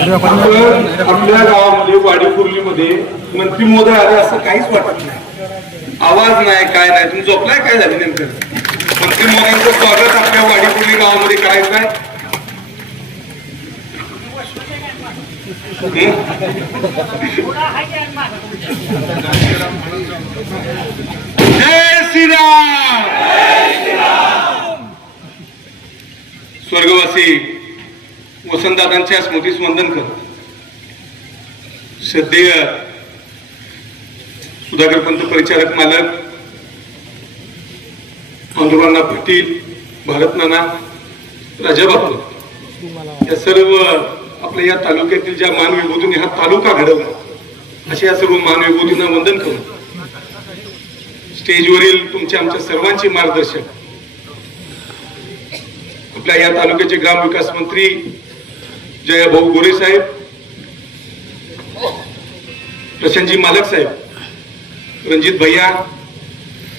आपल्या गावामध्ये वाडीकुर्लीमध्ये मंत्री महोदय आले असं काहीच वाटत नाही. आवाज नाही, काय नाही. तुम्ही झोपलाय, काय झालं नेमकं? मंत्री महोदयांचं स्वागत आपल्या वाडीकुर्ली गावामध्ये करायचं आहे. जय श्रीराम. स्वर्गवासी वसंतदादांच्या स्मृतीस वंदन करतो. श्रद्धेय सुधाकर पंत परिचारक मालक, पांडुरंगा पाटील, भारत नाना, राजा बापू, या सर्व आपल्या या तालुक्यातील ज्या मानविभूतीने हा तालुका घडवला, अशा या सर्व मानविभूतींना वंदन करू. स्टेजवरील तुमच्या आमच्या सर्वांचे मार्गदर्शक आपल्या या तालुक्याचे ग्रामविकास मंत्री जयभाऊ गोरे साहेब, प्रशांतजी मालक साहेब, रणजित भैया,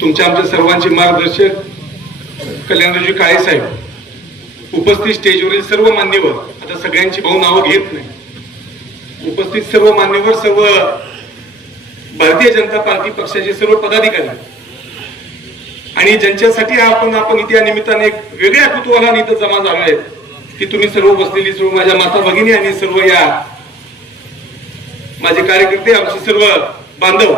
तुमच्या आमच्या सर्वांचे मार्गदर्शक कल्याणरावजी काळे साहेब, उपस्थित स्टेजवरील सर्व मान्यवर, आता सगळ्यांची भाऊ नावं घेत नाही, उपस्थित सर्व मान्यवर, सर्व भारतीय जनता पार्टी पक्षाचे सर्व पदाधिकारी आणि ज्यांच्यासाठी आपण इथे या निमित्ताने एक वेगळ्या कुतूहलाने इथं जमा झालो आहे, की तुम्ही सर्व बसलेली सर्व माझ्या माता भगिनी आणि सर्व या माझे कार्यकर्ते, आमचे सर्व बांधव,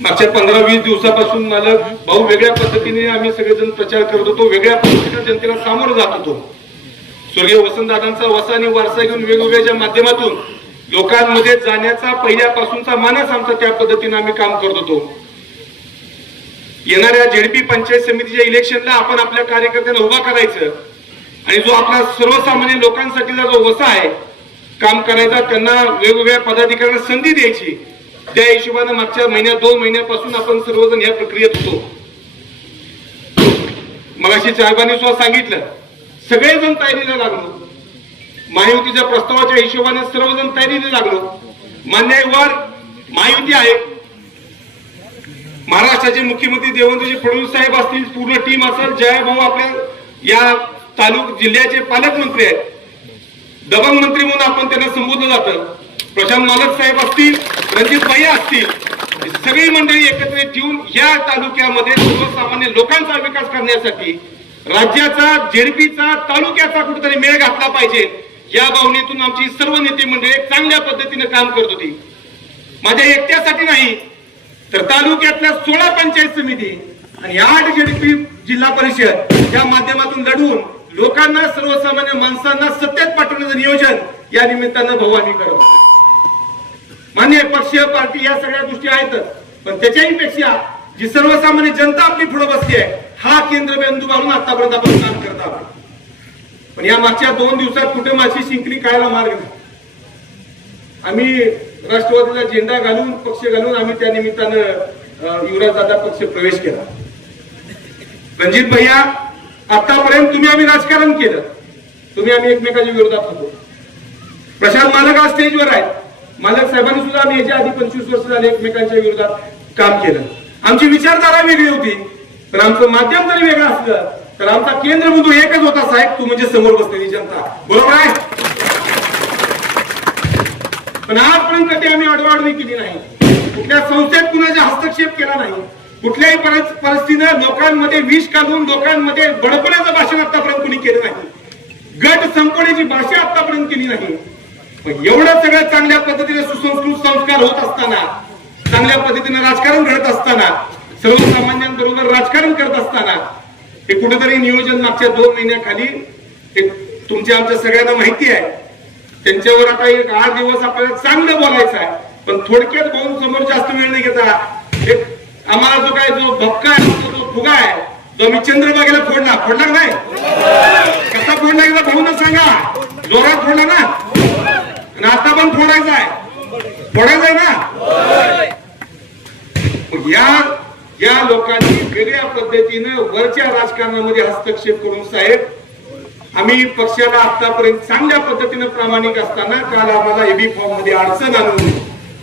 मागच्या 15-20 दिवसापासून मला भाऊ वेगळ्या पद्धतीने आम्ही सगळेजण प्रचार करत होतो, वेगळ्या पद्धतीने जनतेला सामोरं जात होतो. स्वर्गीय वसंतदादांचा वसा आणि वारसा घेऊन वेगवेगळ्या माध्यमातून लोकांमध्ये जाण्याचा पहिल्यापासूनचा मानस आमचा त्या पद्धतीने आम्ही काम करत होतो. येणाऱ्या झेडपी पंचायत समितीच्या इलेक्शनला आपण आपल्या कार्यकर्त्यांना उभा करायचं आणि जो आपला सर्वसामान्य लोकांसाठीचा जो वसा आहे काम करायचा, त्यांना वेगवेगळ्या पदाधिकाऱ्यांना संधी द्यायची. त्या हिशोबाने मागच्या महिन्यात 2 महिन्यापासून आपण सर्वजण या प्रक्रियेत होतो. मगाशी साहेबांनी सुद्धा सांगितलं, सगळेजण तयारीला लागलो. महायुतीच्या प्रस्तावाच्या हिशोबाने सर्वजण तयारीला लागलो. मान्य वर महायुती आहे, महाराष्ट्राचे मुख्यमंत्री देवेंद्रजी फडणवीस साहेब असतील, पूर्ण टीम असेल, जयभाऊ आपल्या या जिल्ह्याचे पालकमंत्री आहेत, दबंग मंत्री म्हणून आपण त्यांना संबोधलं जातं, प्रशांत मालक साहेब असतील, रणजित भैया असतील, सगळी मंडळी एकत्रित ठेवून या तालुक्यामध्ये सर्वसामान्य लोकांचा विकास करण्यासाठी राज्याचा, झेडपीचा, तालुक्याचा कुठेतरी मेळ घातला पाहिजे, या भावनेतून आमची सर्व नेते मंडळी चांगल्या पद्धतीने काम करत होती. माझ्या एकट्यासाठी नाही, तर तालुक्यातल्या 16 पंचायत समिती आणि 8 झेडपी जिल्हा परिषद या माध्यमातून लढवून लोकांना, सर्वसामान्य माणसांना सत्तेत पाठवण्याचं नियोजन या निमित्तानं भाऊ आम्ही करतो. मान्य पक्ष, पार्टी या सगळ्या गोष्टी आहेतच, पण त्याच्याही पेक्षा जी सर्वसामान्य जनता आपली पुढे बसली आहे, हा केंद्रबिंदू मानून आतापर्यंत आपण काम करत आहोत. पण या मागच्या 2 दिवसात कुठे माझी शिंकली खायला मार्ग नाही. आम्ही राष्ट्रवादीला झेंडा घालून, पक्ष घालून आम्ही त्या निमित्तानं युवराजदादा पक्ष प्रवेश केला. रणजित भैया, आतापर्यंत तुम्ही आम्ही राजकारण केलं, तुम्ही आम्ही एकमेकांच्या विरोधात होतो. प्रशांत मालक आज स्टेजवर आहेत, मालक साहेबांनी सुद्धा आम्ही याच्या आधी 25 वर्ष झाले एकमेकांच्या विरोधात काम केलं. आमची विचारधारा वेगळी होती, तर आमचं माध्यम जरी वेगळं असलं तर आमचा केंद्रबिंदू एकच होता, साहेब, तू म्हणजे समोर बसलेली जनता. बरोबर आहे? पण आजपर्यंत कधी आम्ही अडवाडवी केली नाही, कुठल्या संस्थेत कुणाचा हस्तक्षेप केला नाही, कुठल्याही परिस्थितीनं लोकांमध्ये विष घालून लोकांमध्ये बडबड्याचं भाषण आतापर्यंत कुणी केलं नाही, गट संपवण्याची भाषा आतापर्यंत केली नाही. पण एवढं सगळं चांगल्या पद्धतीने सुसंस्कृत संस्कार होत असताना, चांगल्या पद्धतीने राजकारण घडत असताना, सर्वसामान्यांबरोबर राजकारण करत असताना हे कुठेतरी नियोजन मागच्या 2 महिन्याखाली तुमच्या आमच्या सगळ्यांना माहिती आहे. त्यांच्यावर आता एक 8 दिवस आपल्याला चांगलं बोलायचं आहे, पण थोडक्यात भाऊ समोर जास्त वेळ नाही घेता. आम्हाला जो भपका आहे, जो फुगा आहे, तो मी चंद्रबागेला फोडला नाही, कसा फोडला गेला भाऊन सांगा, जोरात फोडला ना, आणि आता पण फोडायचा आहे ना. या लोकांनी वेगळ्या पद्धतीनं वरच्या राजकारणामध्ये हस्तक्षेप करून, साहेब, आम्ही पक्षाला आतापर्यंत चांगल्या पद्धतीने प्रामाणिक असताना काल आम्हाला एबी फॉर्म मध्ये अडचण आणून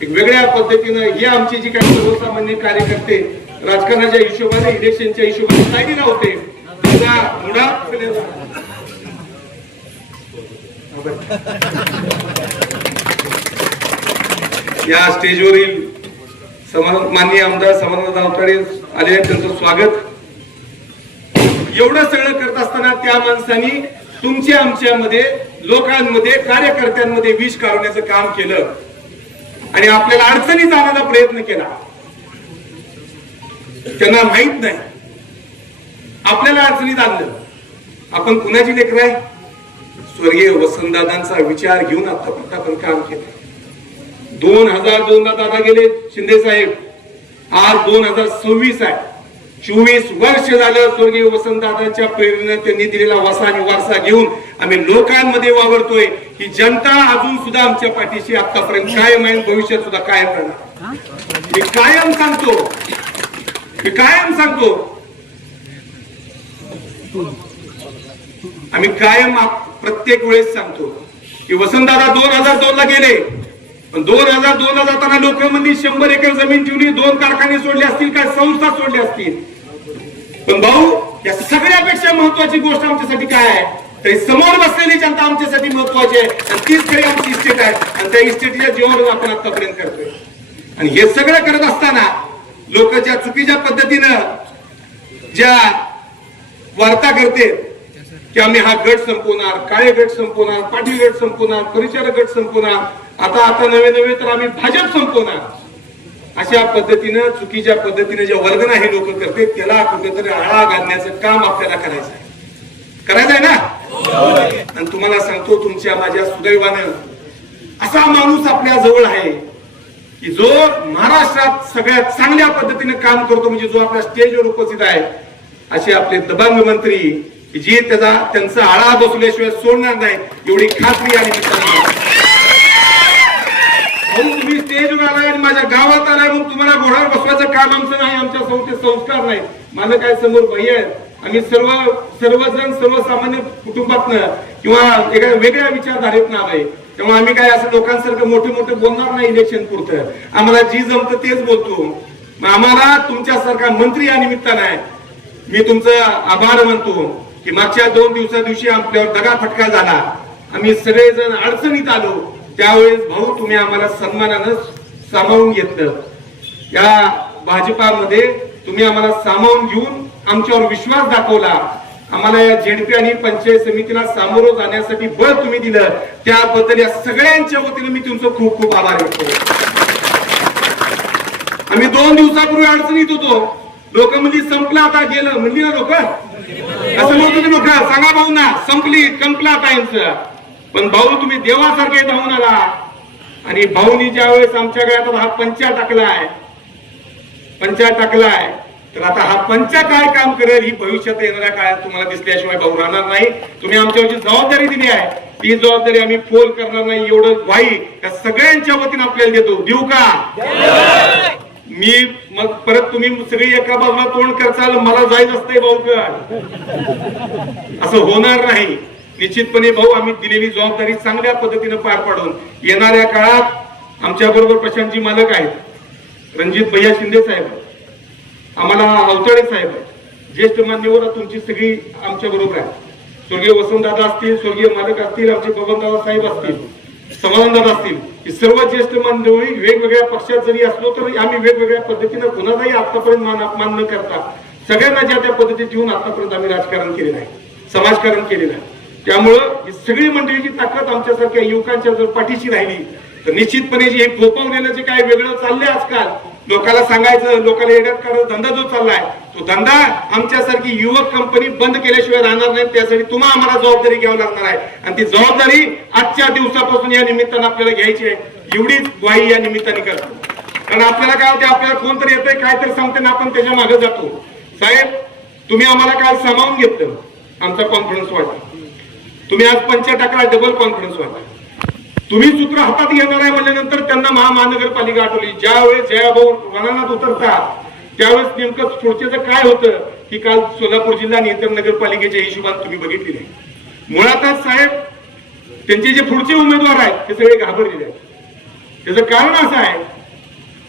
एक वेगळ्या पद्धतीनं हे आमचे जे काही सर्वसामान्य कार्यकर्ते राजकारणाच्या हिशोबाने, इलेक्शनच्या हिशोबाने तयारीला होते, त्यांना मुळात या स्टेजवरील माननीय आमदार समाधान अवताडे आले, त्यांचं स्वागत. एवढं सगळं करत असताना त्या माणसांनी तुमच्या आमच्यामध्ये, लोकांमध्ये, कार्यकर्त्यांमध्ये विष काढण्याचं काम केलं आणि आपल्याला अडचणीत आणण्याचा प्रयत्न केला. त्यांना माहित नाही आपल्याला अडचणीत आणलं. आपण कुणाची लेकर आहे? स्वर्गीय वसंतदादांचा विचार घेऊन आतापर्यंत आपण काम केलं. 2002 ला दादा गेले शिंदे साहेब, आज 2026 आहे. 24 वर्ष झालं स्वर्गीय वसंतदादांच्या प्रेरणेने त्यांनी दिलेला वसा आणि वारसा घेऊन आम्ही लोकांमध्ये वावरतोय. ही जनता अजून सुद्धा आमच्या पाठीशी आतापर्यंत कायम आहे, भविष्यात सुद्धा कायम राहणार. मी कायम सांगतो, आम्ही कायम प्रत्येक वेळेस सांगतो की वसंतदादा 2002 ला गेले, पण 2002 ला जाताना लोक म्हणजे 100 एकर जमीन ठेवली, 2 कारखाने सोडले असतील, काय संस्था सोडल्या असतील. पण भाऊ, या सगळ्यापेक्षा महत्वाची गोष्ट आमच्यासाठी काय आहे? तरी समोर बसलेली जनता आमच्यासाठी महत्वाची आहे आणि तीच खरी आमची इस्टेट आहे आणि त्या इस्टेटीच्या जीवावर आपण आतापर्यंत करतोय. आणि हे सगळं करत असताना लोक ज्या चुकीच्या पद्धतीनं ज्या वार्ता करते की आम्ही हा गट संपवणार, काळे गट संपवणार, पाटील गट संपवणार, परिचारक गट संपवणार, आता नवे तर आम्ही भाजप संपवणार, अशा पद्धतीनं चुकीच्या पद्धतीने जे वर्गना हे लोक करते त्याला कुठेतरी आळा घालण्याचं काम आपल्याला करायचंय ना. आणि तुम्हाला सांगतो, तुमच्या माझ्या सुदैवानं असा माणूस आपल्या जवळ आहे की जो महाराष्ट्रात सगळ्यात चांगल्या पद्धतीने काम करतो, म्हणजे जो आपल्या स्टेजवर उपस्थित आहे, असे आपले दबंग मंत्री जी त्यांचा आळा बसल्याशिवाय सोडणार नाही, एवढी खात्री आणि तुम्ही स्टेजवर आलाय आणि माझ्या गावात आलाय म्हणून तुम्हाला घोड्यावर बसवायचं काम आमचं नाही, आमच्या संस्कार नाही. माझं काय समोर भैया आहे, आम्ही सर्वजण सर्वसामान्य कुटुंबातनं किंवा एका वेगळ्या विचारधारेतनं आलोय. त्यामुळे आम्ही काय असं लोकांसारखं मोठे बोलणार नाही इलेक्शन पुरतं. आम्हाला जी जमतं तेच बोलतो. आम्हाला तुमच्यासारखा मंत्री या निमित्तानं आहे. मी तुमचं आभार मानतो की मागच्या 2 दिवशी आपल्यावर दगाफटका झाला, आम्ही सगळेजण अडचणीत आलो, त्यावेळेस भाऊ तुम्ही आम्हाला सन्मानानं सामावून घेतलं. या भाजपामध्ये तुम्ही आम्हाला सामावून घेऊन आमच्यावर विश्वास दाखवला. आम्हाला या जेडपी आणि पंचायत समितीला सामोरं जाण्यासाठी बळ तुम्ही दिलं, त्याबद्दल या सगळ्यांच्या वतीने मी तुमचं खूप खूप आभार व्यक्त करतो. आम्ही 2 दिवसापूर्वी अडचणीत होतो, लोक म्हणजे संपलं आता गेलं म्हणली ना लोक, असं म्हणतो लोक, सांगा भाऊ ना संपलं आता यांचं. पण भाऊ तुम्ही देवासारखे धावून आला आणि भाऊनी ज्या वेळेस आमच्या गळ्यात हा पंचा टाकलाय, तर आता हा पंचा काय काम करेल ही भविष्यात येणाऱ्या काळात तुम्हाला दिसल्याशिवाय भाऊ राहणार नाही. तुम्ही आमच्यावरची जबाबदारी दिली आहे, ती जबाबदारी आम्ही फोल करणार नाही, एवढं ग्वाही या सगळ्यांच्या वतीने आपल्याला देऊ का? मी मग परत तुम्ही सगळी एका बाजूला तोंड करचाल, मला जायचं असतंय भाऊकड, असं होणार नाही. निश्चितपणे भाऊ आम्ही दिलेली जबाबदारी चांगल्या पद्धतीने पार पाडून येणाऱ्या काळात आमच्या बरोबर प्रशांतजी मालक आहेत, रणजित भैया शिंदे साहेब, आम्हाला अवताडे साहेब, ज्येष्ठ मान्यवर तुमची सगळी आमच्या बरोबर आहे. स्वर्गीय वसंतदादा असतील, स्वर्गीय मालक असतील, आमचे बबनदादा साहेब असतील, समाधानदादा असतील, ही सर्व ज्येष्ठ मंडळी वेगवेगळ्या पक्षात जरी असलो तरी आम्ही वेगवेगळ्या पद्धतीने कुणालाही आतापर्यंत अपमान न करता सगळ्यांना ज्या त्या पद्धतीने ठेवून आतापर्यंत आम्ही राजकारण केलेलं आहे, समाजकारण केलेलं आहे. त्यामुळं ही सगळी मंडळीची ताकद आमच्यासारख्या युवकांच्या जर पाठीशी राहिली तर निश्चितपणे जे फोपवलेलं जे काय वेगळं चाललंय आजकाल, लोकांना सांगायचं, लोकांना येड्यात काढायचा धंदा जो चाललाय, तो धंदा आमच्यासारखी युवक कंपनी बंद केल्याशिवाय राहणार नाही. त्यासाठी तुम्हाला आम्हाला जबाबदारी घ्यावी लागणार आहे आणि ती जबाबदारी आजच्या दिवसापासून या निमित्तानं आपल्याला घ्यायची आहे, एवढीच ग्वाही या निमित्ताने करतो. कारण आपल्याला काय होते, आपल्याला कोणतरी येतंय काहीतरी सांगते ना, आपण त्याच्या मागे जातो. साहेब तुम्ही आम्हाला काल सामावून घेतलं, आमचा कॉन्फिडन्स वाढला. तुम्ही आज पंचा टाकला, डबल कॉन्फिडन्स वाढला. तुम्ही सूत्र हातात घेणार आहे म्हणल्यानंतर त्यांना महानगरपालिका आठवली. ज्यावेळेस जयाभाऊ रणांगणात उतरतात त्यावेळेस नेमकं पुढचं काय होतं की काल सोलापूर जिल्हा आणि इतर नगरपालिकेच्या हिशोबात तुम्ही बघितलेले आहे. मुळातच साहेब त्यांचे जे पुढचे उमेदवार आहेत ते सगळे घाबरलेले आहेत. त्याचं कारण असं आहे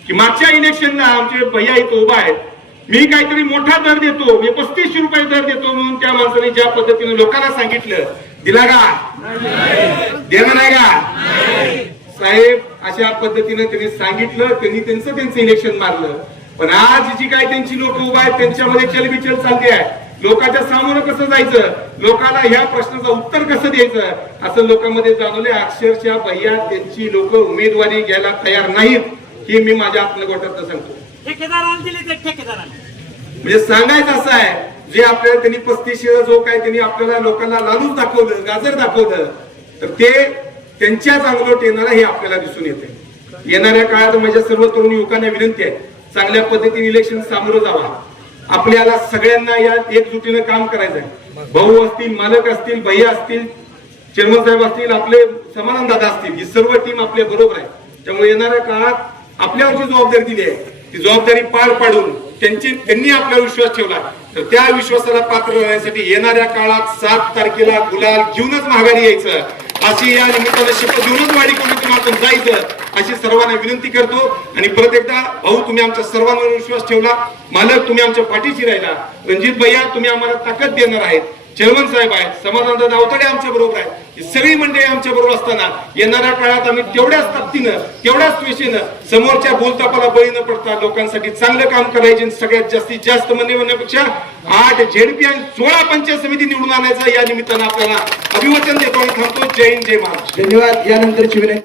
की मागच्या इलेक्शनला आमचे भैया इथं उभा आहेत, मी काहीतरी मोठा दर देतो, मी 3500 रुपये दर देतो म्हणून त्या माणसाने ज्या पद्धतीने लोकांना सांगितलं, दिला का? देणार नाही का? साहेब अशा पद्धतीने त्यांनी सांगितलं, त्यांनी त्यांचं इलेक्शन मारलं. पण आज जी काय त्यांची लोक उभा आहेत त्यांच्यामध्ये चलबिचल चालली आहे. लोकांच्या समोर कसं जायचं, लोकांना ह्या प्रश्नाचं उत्तर कसं द्यायचं असं लोकांमध्ये जाणवले. अक्षरशः भैया त्यांची लोक उमेदवारी घ्यायला तयार नाहीत, हे मी माझ्या आत्मगोटात सांगतो. म्हणजे सांगायचं असं आहे, जे आपल्याला त्यांनी 35 जो काय त्यांनी आपल्याला लोकांना लालूच दाखवलं, गाजर दाखवलं, तर ते त्यांच्याच अंगलट येणारा हे आपल्याला दिसून येते. येणाऱ्या काळात माझ्या सर्व तरुण युवकांना विनंती आहे, चांगल्या पद्धतीने इलेक्शन सामोरं जावा. आपल्याला सगळ्यांना या एकजुटीनं काम करायचं आहे. भाऊ असतील, मालक असतील, भैया असतील, चेअरमन साहेब असतील, आपले समाधान दादा असतील, ही सर्व टीम आपल्या बरोबर आहे. त्यामुळे येणाऱ्या काळात आपल्यावर जी जबाबदारी दिली आहे ती जबाबदारी पार पाडून त्यांनी आपला विश्वास ठेवला, तर त्या विश्वासाला पात्र राहण्यासाठी येणाऱ्या काळात 7 तारखेला गुलाल घेऊनच माघारी यायचं, अशी या निमित्तानं शपथ घेऊनच वाडी कोणीतून जायचं अशी सर्वांना विनंती करतो. आणि परत एकदा भाऊ तुम्ही आमच्या सर्वांवर विश्वास ठेवला, मालक तुम्ही आमच्या पाठीशी राहिला, रणजित भैया तुम्ही आम्हाला ताकद देणार आहेत, चेअरमन साहेब आहेत, समाधान अवतडे आमच्या बरोबर आहेत, ही सगळी मंडळी आमच्या बरोबर असताना येणाऱ्या काळात आम्ही तेवढ्याच ताकदीनं, तेवढ्याच त्वेषेनं, समोरच्या बोलतापाला बळी न पडता लोकांसाठी चांगलं काम करायचे. सगळ्यात जास्तीत जास्त म्हणण्यापेक्षा 8 झेडपी आणि 16 पंचायत समिती निवडून आणायचं या निमित्तानं आपल्याला अभिवचन देतो आणि थांबतो. जय हिंद, जय महाराष्ट्र. धन्यवाद. यानंतरची विनंती